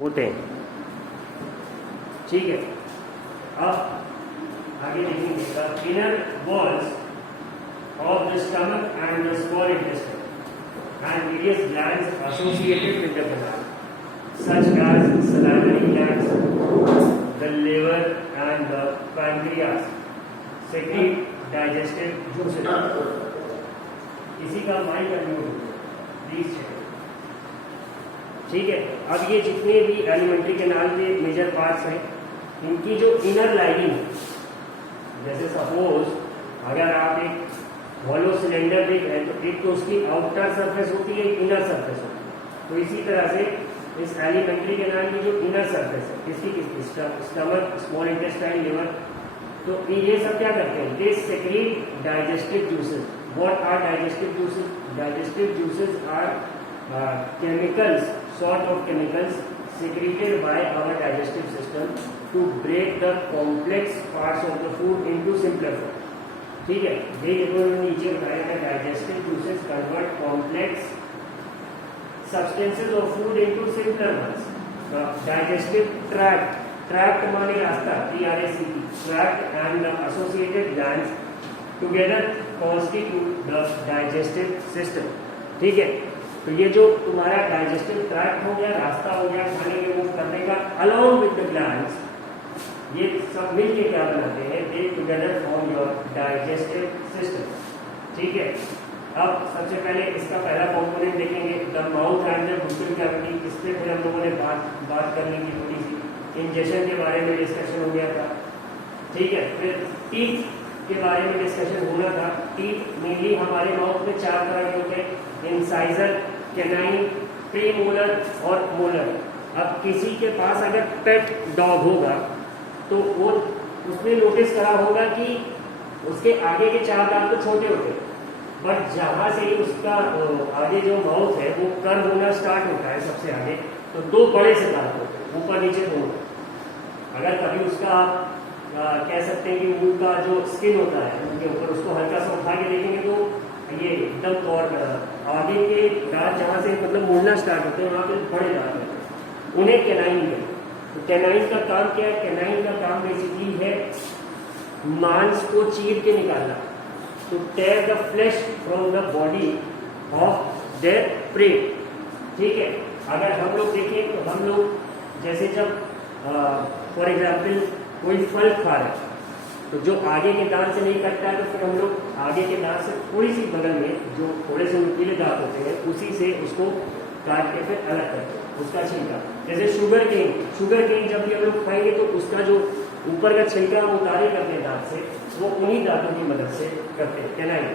होते हैं। ठीक है, अब आगे देखेंगे the inner walls of the stomach and the small intestine and various glands associated with the canal such as salivary glands, the liver and the pancreas secrete digestive juices. इसी का mind control please. ठीक है, अब ये जितने भी alimentary canal के major parts हैं इनकी जो इनर लाइनिंग है, जैसे सपोज अगर आप एक हॉलो सिलेंडर देख रहे हैं तो एक तो उसकी आउटर सरफेस होती है, एक इनर सरफेस होती है। तो इसी तरह से इस एलिमेंट्री कैनाल की जो इनर सरफेस है इसकी स्टमक, स्मॉल इंटेस्टाइन, लिवर, तो ये सब क्या करते हैं? They secrete digestive juices. What are digestive juices? Digestive juices are chemicals, sort of chemicals secreted by our digestive system to break the complex parts of the food into simpler form. ठीक है, ये जो नीचे बताया है digestive juices convert complex substances of food into simpler ones. Digestive tract, tract माने रास्ता, TRACT, tract and associated glands together constitute the digestive system. ठीक है, तो ये जो तुम्हारा डाइजेस्टिव ट्रैक्ट हो गया, रास्ता हो गया खाने के मूव करने का, अलोंग विद द ग्लैंड्स, ये सब मिलके क्या बनाते हैं? दे together form your digestive system. ठीक है, अब सबसे पहले इसका पहला कंपोनेंट देखेंगे the mouth and the Bukkal cavity. इस पर फिर हम लोगों ने बात करने की थोड़ी सी इंजेक्शन के बारे में डिस्कशन हो गया था। ठीक है, फिर टीथ के बारे में डिस्कशन होना था। टीथ मेनली हमारे माउथ में 4 तरह के होते हैं, इंसाइजर, कैनाइन, प्रीमोलर और मोलर। अब किसी के पास अगर पेट डॉग होगा तो वो उसने नोटिस करा होगा कि उसके आगे के 4 दांत तो छोटे होते हैं, बट जहाँ से ही उसका आगे जो माउथ है वो कर्व होना स्टार्ट होता है सबसे आगे, तो 2 बड़े से दांत होते हैं, ऊपर नीचे दोनों। अगर कभी उसका कह सकते हैं कि मुंह का जो स्किन होता है उनके ऊपर, उसको हल्का सा उठा के देखेंगे तो ये एकदम कवर कर आगे के दांत जहाँ से मतलब मुड़ना स्टार्ट होते हैं वहाँ पे बड़े दांत होते हैं, उन्हें कैनाइन कहते हैं। तो कैनाइन का काम क्या है? कैनाइन का काम बेसिकली है मांस को चीर के निकालना, to tear the flesh from the body of their prey. ठीक है, अगर हम लोग देखें तो हम लोग जैसे जब फॉर एग्जाम्पल कोई फल खा रहे हैं तो जो आगे के दांत से नहीं कटता है तो फिर हम लोग आगे के दांत से थोड़ी सी बगल में जो थोड़े से नुकीले दांत होते हैं उसी से उसको काट के फिर अलग करते हैं उसका छिलका। जैसे शुगर केन जब भी हम लोग खाएंगे तो उसका जो ऊपर का छिलका हम उतारे करते हैं दांत से, वो उन्हीं दांतों की मदद से करते हैं कैनाइन।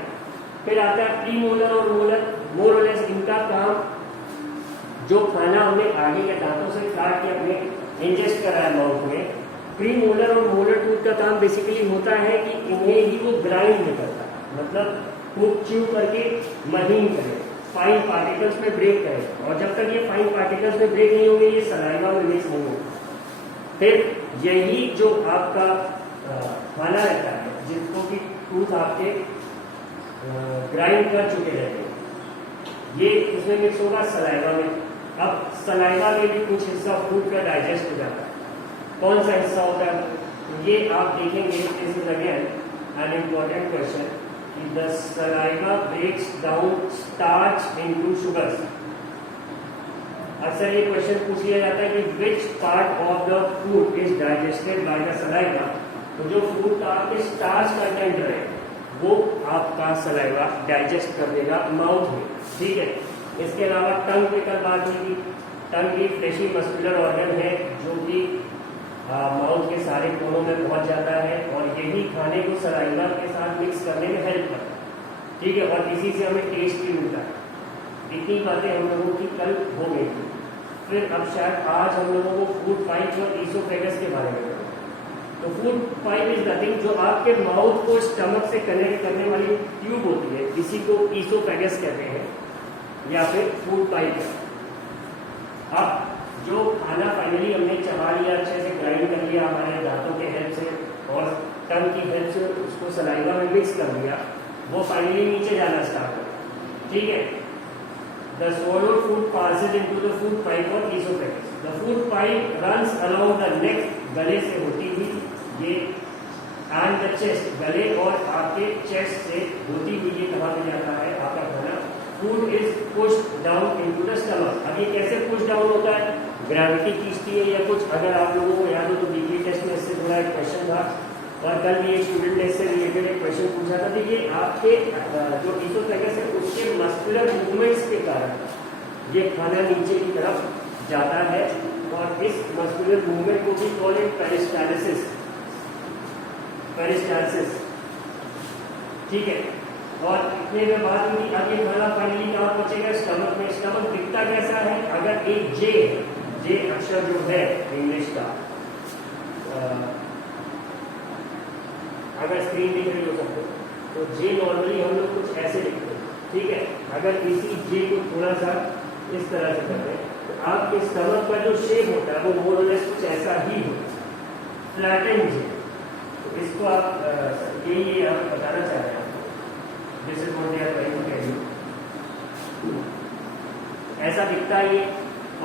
फिर आता है प्रीमोलर और मोलर। मोर और लेस इनका काम जो खाना हमने आगे के दांतों से काट के अपने इंजेस्ट करा है माउथ में, प्रीमोलर और मोलर टूथ का काम बेसिकली होता है कि इन्हें ही वो ग्राइंड करता है, मतलब खूब च्यू करके महीन करे, फाइन पार्टिकल्स में ब्रेक करें, और जब तक ये फाइन पार्टिकल्स में ब्रेक नहीं होंगे ये सलाइवा में रिलीज नहीं होगा। फिर यही जो आपका खाना रहता है जिसको कि टूथ आपके ग्राइंड कर चुके रहते हैं, ये इसमें मिक्स होगा सलाइवा में। अब सलाइवा में भी कुछ हिस्सा फूड का डाइजेस्ट हो जाता है। कौन सा हिस्सा होता है? ये आप देखेंगे, this is again an important question. The saliva breaks down starch into sugars. अक्सर ये क्वेश्चन पूछ लिया जाता है कि which part of the food is digested by the saliva। तो जो फूड का आपके स्टार्च कंटेंट है वो आपका सलाइवा डाइजेस्ट कर देगा माउथ में। ठीक है, इसके अलावा टंग पे कल बात हुई थी। टंग भी फ्लेशी मस्कुलर ऑर्गन है जो कि माउथ के सारे कोनों में पहुंच जाता है और यही खाने को सलाइवा के साथ मिक्स करने में हेल्प करता है। ठीक है, और इसी से हमें टेस्ट भी मिलता है। इतनी बातें हम लोगों की कल हो गई थी। फिर अब शायद आज हम लोगों को फूड पाइप और ईसोफेगस के बारे में बताएं। तो फूड पाइप इज नथिंग, जो आपके माउथ को स्टमक से कनेक्ट करने वाली ट्यूब होती है, इसी को ईसोफेगस कहते हैं या फिर फूड पाइप। अब जो खाना फाइनली हमने चबा लिया, अच्छे से ग्राइंड कर लिया हमारे दांतों के हेल्प से और टंग की हेल्प से उसको सलाइवा में मिक्स कर दिया, वो फाइनली नीचे जाना स्टार्ट हो। ठीक है, the swallowed food passes into the food pipe or esophagus. The food pipe runs along the neck, गले से होती हुई ये, and the chest, गले और आपके चेस्ट से होती हुई ये कहाँ पे जाता है आपका खाना. Food is pushed down into the stomach. अब ये कैसे push down होता है? ग्रेविटी खींचती है या कुछ? अगर आप लोगों को याद हो तो वीकली टेस्ट में इससे थोड़ा एक क्वेश्चन था, और कल भी एक स्टूडेंट ने इससे रिलेटेड एक क्वेश्चन पूछा था. देखिए आपके जो इसोफेगस है उसके मस्कुलर मूवमेंट्स के कारण ये खाना नीचे की तरफ जाता है, और इस मस्कुलर मूवमेंट को भी कॉल इट पेरिस्टाल्सिस. पेरिस्टाल्सिस, ठीक है. और इतने में बात हुई. अब ये खाना फाइनली कहाँ पहुंचेगा? स्टमक में. स्टमक दिखता कैसा है? अगर एक जे अक्षर जो है इंग्लिश का, अगर स्क्रीन दिख रही हो सबको, तो जे नॉर्मली हम लोग कुछ ऐसे लिखते हैं, ठीक है. अगर इसी जे को थोड़ा सा इस तरह से करते हैं तो आपके स्टमक का जो शेप होता है वो मोर और लेस कुछ ऐसा ही होता है, फ्लैटेन जे. तो इसको आप यही आप बताना चाह रहे हैं आपको, this is what they are trying to tell you. ऐसा दिखता है ये,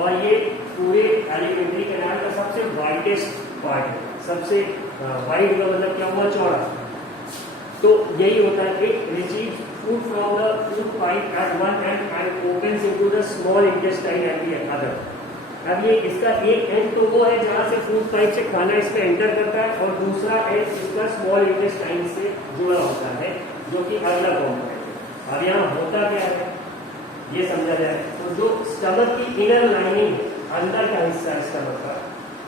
और ये पूरे एलिमेंट्री कैनाल का सबसे वाइडेस्ट पार्ट है. सबसे वाइड का मतलब क्या हुआ? चौड़ा. तो यही होता है. It receives food from the food pipe at one end and opens into the small intestine at the other. अब ये इसका एक एंड तो वो है जहाँ से फूड पाइप से खाना इस पे एंटर करता है, और दूसरा एंड इसका स्मॉल इंटेस्टाइन से जुड़ा होता है, जो कि अगला कॉम्पोनेंट है. अब यहाँ होता क्या है ये समझा जाए तो जो स्टमक की इनर लाइनिंग, अंदर का हिस्सा है स्टमक का,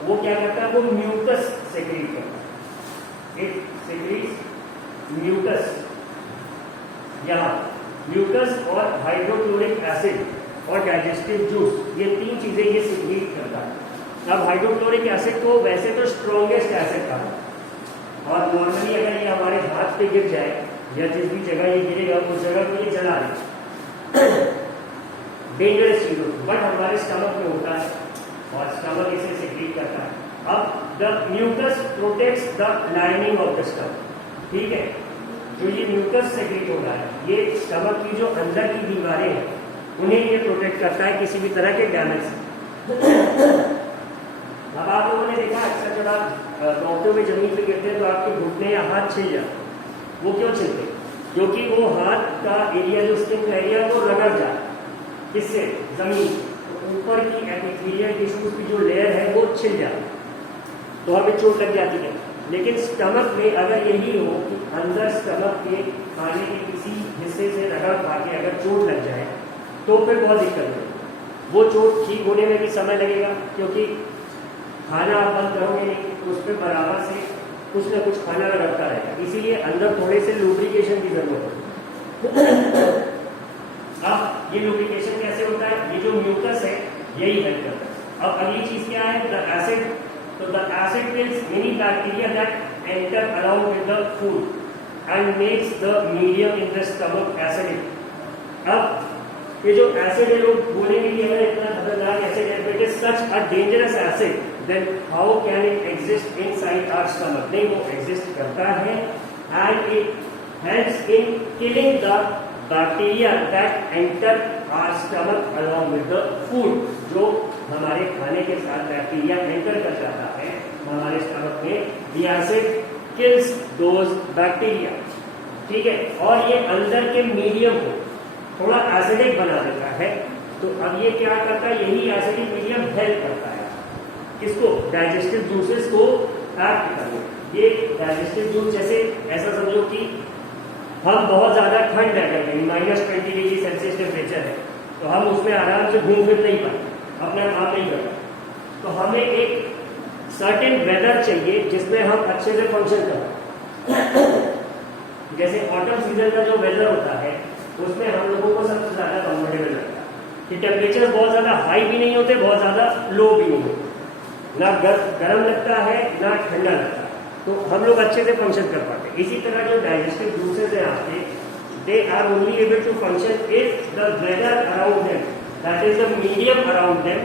वो क्या करता है? वो म्यूकस सेक्रेट करता है. It secretes mucus. यहाँ म्यूकस और हाइड्रोक्लोरिक एसिड और डाइजेस्टिव जूस, ये तीन चीजें ये सेक्रेट करता है. अब हाइड्रोक्लोरिक एसिड को वैसे तो स्ट्रॉन्गेस्ट एसिड कहा, और नॉर्मली अगर ये हमारे हाथ पे गिर जाए या जिस भी जगह ये गिरेगा उस जगह को ये जला दे, डेंजरस चीज होती है. बट हमारे स्टमक में होता है और स्टमक इसे सेक्रेट करता है. अब the mucus protects the lining of the stomach, ठीक है. जो ये म्यूकस सेक्रेट हो रहा है ये स्टमक की जो अंदर की दीवारें हैं उन्हें ये प्रोटेक्ट करता है किसी भी तरह के डैमेज से. अब आप लोगों ने देखा अक्सर जब आप डॉक्टर में जमीन पे गिरते हैं तो आपके घुटने या हाथ छिल जाते. वो क्यों छिलते? क्योंकि वो हाथ का एरिया, जो स्किन का एरिया, वो रगड़ जाता है. किससे? जमीन. तो ऊपर की एपिथेलियल टिश्यूज की जो लेयर है वो छिल जाती है, तो हमें चोट लग जाती है. लेकिन स्टमक में अगर यही हो कि अंदर स्टमक के खाने के किसी हिस्से से रगड़ खा के अगर चोट लग जाए तो फिर बहुत दिक्कत है. वो चोट ठीक होने में भी समय लगेगा, क्योंकि खाना आप बंद करोगे नहीं तो उस पर बराबर से कुछ ना कुछ खाना रगड़ता रहेगा. इसीलिए अंदर थोड़े से लुब्रिकेशन की जरूरत है. अब ये लुब्रिकेशन कैसे होता है? ये जो म्यूकस है यही हेल्प करता है. अब अगली चीज क्या है? The acid. तो the acid kills many bacteria that enter around with the food and makes the medium in the stomach acidic. अब ये जो एसिड है लोग बोलेंगे कि अगर इतना खतरनाक एसिड है, it is such a dangerous acid, then how can it exist inside our stomach? नहीं, वो एग्जिस्ट करता है and it helps in killing the bacteria that enter our stomach along with the food. जो हमारे खाने के साथ बैक्टीरिया एंटर कर जाता है हमारे स्टमक में, the acid kills those bacteria, ठीक है. और ये अंदर के मीडियम को थोड़ा एसिडिक बना देता है. तो अब ये क्या करता है? यही एसिडिक मीडियम हेल्प करता है किसको? डाइजेस्टिव जूसेस को एक्ट करने. ये डाइजेस्टिव जूस जैसे ऐसा समझो कि हम बहुत ज्यादा ठंड है, -20 डिग्री सेल्सियस टेम्परेचर है, तो हम उसमें आराम से घूम फिर नहीं पाते, अपना काम नहीं करते. तो हमें एक सर्टेन वेदर चाहिए जिसमें हम अच्छे से फंक्शन करें. जैसे ऑटम सीजन का जो वेदर होता है उसमें हम लोगों को सबसे ज्यादा कंफर्टेबल लगता है कि टेम्परेचर बहुत ज्यादा हाई भी नहीं होते, बहुत ज्यादा लो भी नहीं होते, ना गर्म लगता है ना ठंडा लगता है, तो हम लोग अच्छे से फंक्शन कर पाते हैं. इसी तरह जो डाइजेस्टिव जूसेस हैं आपके, they are only able to function if the weather around them, that is the medium around them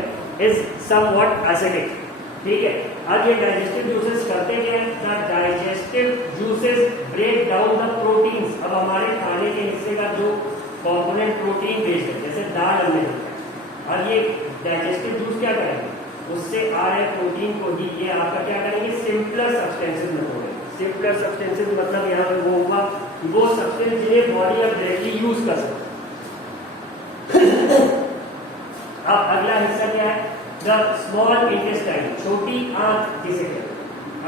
is somewhat acidic, ठीक है. अब ये डाइजेस्टिव जूसेस करते क्या है? The digestive juices break down the proteins. अब हमारे खाने के हिस्से का जो कंपोनेंट प्रोटीन बेस्ड है, जैसे दाल हमने देखा। और ये डाइजेस्टिव जूस क्या करेंगे, उससे आ रहे प्रोटीन को ही ये आपका क्या करेंगे, सिंपलर सब्सटेंसेस में तोड़ेंगे। सिंपलर सब्सटेंसेस मतलब यहाँ पे वो होगा वो सब्सटेंस जिन्हें बॉडी अब डायरेक्टली यूज कर सकते। अब अगला हिस्सा क्या है, द स्मॉल इंटेस्टाइन, छोटी आंत जिसे कहते हैं।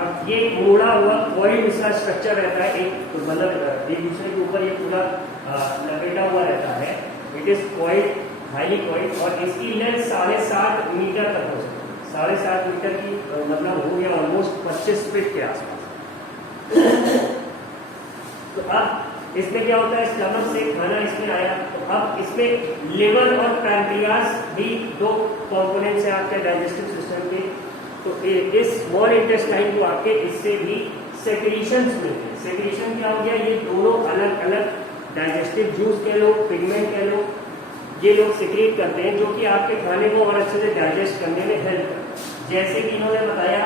अब ये मोड़ा हुआ कॉइल इसका स्ट्रक्चर रहता है, एक मतलब एक दूसरे के ऊपर ये पूरा लपेटा हुआ रहता है। It is coil, highly coil, और इसकी लेंथ 7.5 मीटर तक हो सकती है। 7.5 मीटर की मतलब हो गया ऑलमोस्ट 25 फीट के आसपास। तो अब इसमें क्या होता है, स्टमक से खाना इसमें आया, तो अब इसमें लिवर और पैंक्रियास भी दो कंपोनेंट्स हैं आपके डाइजेस्टिव सिस्टम के। तो इस स्मॉल इंटेस्टाइन को आपके इससे भी सेक्रीशंस मिलते हैं। सेक्रीशन क्या हो गया, ये दोनों अलग अलग डाइजेस्टिव जूस कह लो, पिगमेंट कह लो, ये लोग सिक्रीट करते हैं जो कि आपके खाने को और अच्छे से डाइजेस्ट करने में हेल्प करते हैं। जैसे कि इन्होंने बताया,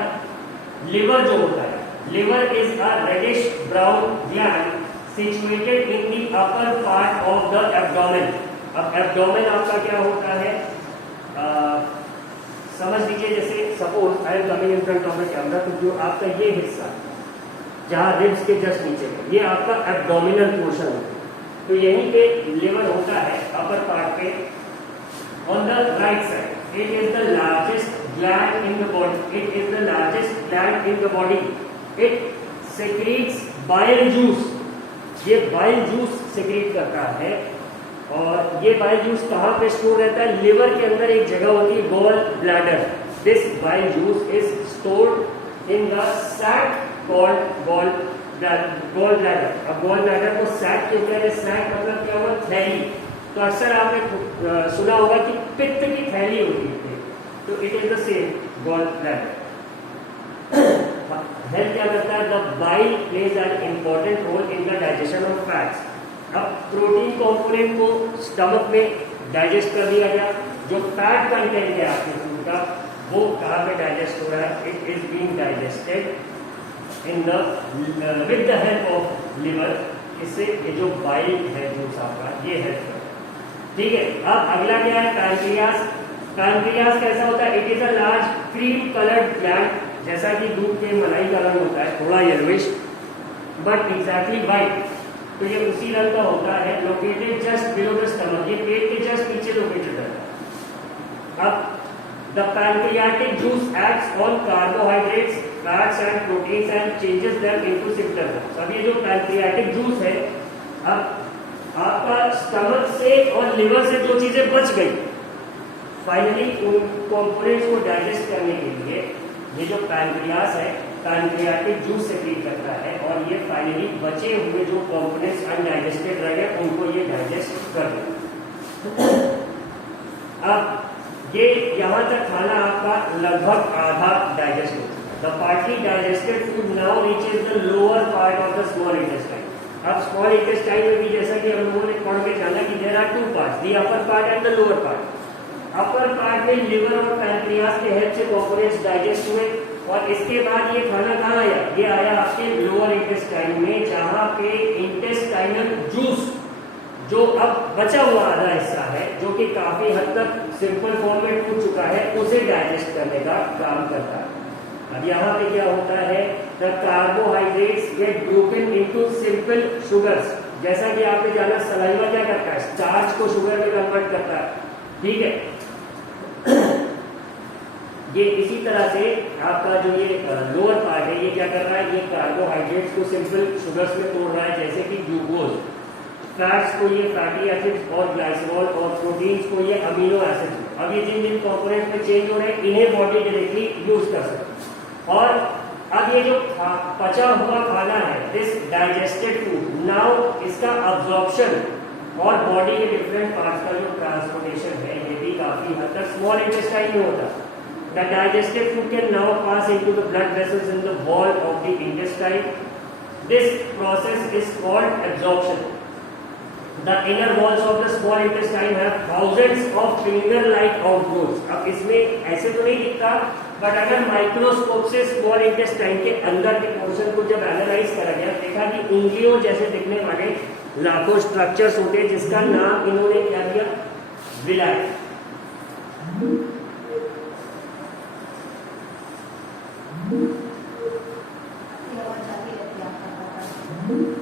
लिवर जो होता है, liver is a reddish brown gland situated in the upper part of the abdomen. अब एब्डोमेन आपका क्या होता है, समझ लीजिए जैसे suppose I am coming in front of the camera, तो जो आपका ये हिस्सा जहाँ रिब्स के जस्ट नीचे है, ये आपका एब्डोमिनल पोर्शन है। तो यहीं पे लिवर होता है अपर पार्ट पे, on the right side. It is the largest gland in the body, it is the largest gland in the body. It secretes bile juice, ये बाइल जूस सेक्रीट करता है। और ये बाइल जूस कहाँ पे store रहता है, लिवर के अंदर एक जगह होती है gall bladder. This bile juice is stored in the sac called gall bladder. अब गॉल ब्लैडर को सैक क्यों कहते हैं, सैक मतलब क्या हुआ, थैली। तो अक्सर आपने सुना होगा कि पित्त की थैली होती है, तो it is the same gall bladder. Health क्या करता है, the bile plays an important role in the digestion of fats. अब प्रोटीन कंपोनेंट को स्टमक में डाइजेस्ट कर दिया गया, जो फैट कंटेंट है आपके फूड का वो कहाँ पे डाइजेस्ट हो रहा है, it is being digested in the with the help of liver. इससे ये जो बाइल है जूस आपका ये हेल्प करता है, ठीक है। अब अगला क्या है, पैंक्रियास। पैंक्रियास कैसा होता है, it is a large cream coloured gland, जैसा कि दूध के मलाई का रंग होता है, थोड़ा येलोइश बट एग्जैक्टली वाइट। तो ये उसी रंग का होता है, located just below the stomach, ये पेट के जस्ट नीचे लोकेटेड है। अब the pancreatic juice acts on carbohydrates, fats and proteins and changes them into simpler forms. अब ये जो पैंक्रियाटिक जूस है, अब आपका स्टमक से और लिवर से जो चीजें बच गई, फाइनली उन कंपोनेंट्स को डाइजेस्ट करने के लिए ये जो पैंक्रियास है, पैंक्रियाटिक जूस सेक्रीट करता है, और ये फाइनली बचे हुए जो कंपोनेंट्स अनडाइजेस्टेड रह गए उनको ये डाइजेस्ट कर देता है। अब ये यहाँ तक खाना आपका लगभग आधा डाइजेस्ट हो चुका है। The partly digested food now reaches the lower part of the small intestine. अब स्मॉल इंटेस्टाइन में भी जैसा कि हम लोगों ने पढ़ के जाना कि there are two parts, the upper part and the lower part. Upper part में लिवर और पैंक्रियास के हेल्प से कंपोनेंट्स डाइजेस्ट हुए, और इसके बाद ये खाना कहाँ आया, ये आया आपके लोअर इंटेस्टाइन में, जहाँ पे इंटेस्टाइनल जूस जो अब बचा हुआ आधा हिस्सा है, जो कि काफी हद तक सिंपल फॉर्म में टूट चुका है, उसे डाइजेस्ट करने का काम करता है। अब यहाँ पे क्या होता है, the carbohydrates get broken into simple sugars. जैसा कि आपने जाना, सलाइवा क्या करता है, स्टार्च को शुगर में कन्वर्ट करता है, ठीक है। ये इसी तरह से आपका जो ये लोअर पार्ट है, ये क्या कर रहा है, ये कार्बोहाइड्रेट्स को सिंपल शुगर्स में तोड़ रहा है, जैसे कि ग्लूकोज, फैट्स को ये फैटी एसिड्स और ग्लाइसरॉल, और प्रोटीन्स को ये अमीनो एसिड्स। अब ये जिन जिन कंपोनेंट्स में चेंज हो रहे हैं, इन्हें बॉडी डायरेक्टली यूज कर सकती है। और अब ये जो पचा हुआ खाना है, दिस डाइजेस्टेड फूड, नाउ इसका अब्जॉर्प्शन और बॉडी के डिफरेंट पार्ट्स का जो ट्रांसपोर्टेशन है, ये भी काफी हद तक स्मॉल इंटेस्टाइन में होता है। The digested food can now pass into the blood vessels in the wall of the intestine. This process is called absorption. The inner walls of the small intestine have thousands of finger-like outgrowths. अब इसमें ऐसे तो नहीं दिखता, but अगर microscope से small intestine के अंदर के पोर्शन को जब एनालाइज करा गया, देखा कि उंगलियों जैसे दिखने वाले लाखों स्ट्रक्चर्स होते हैं जिसका नाम इन्होंने क्या दिया, विलाय। ये आवाज आती रहती है आपका।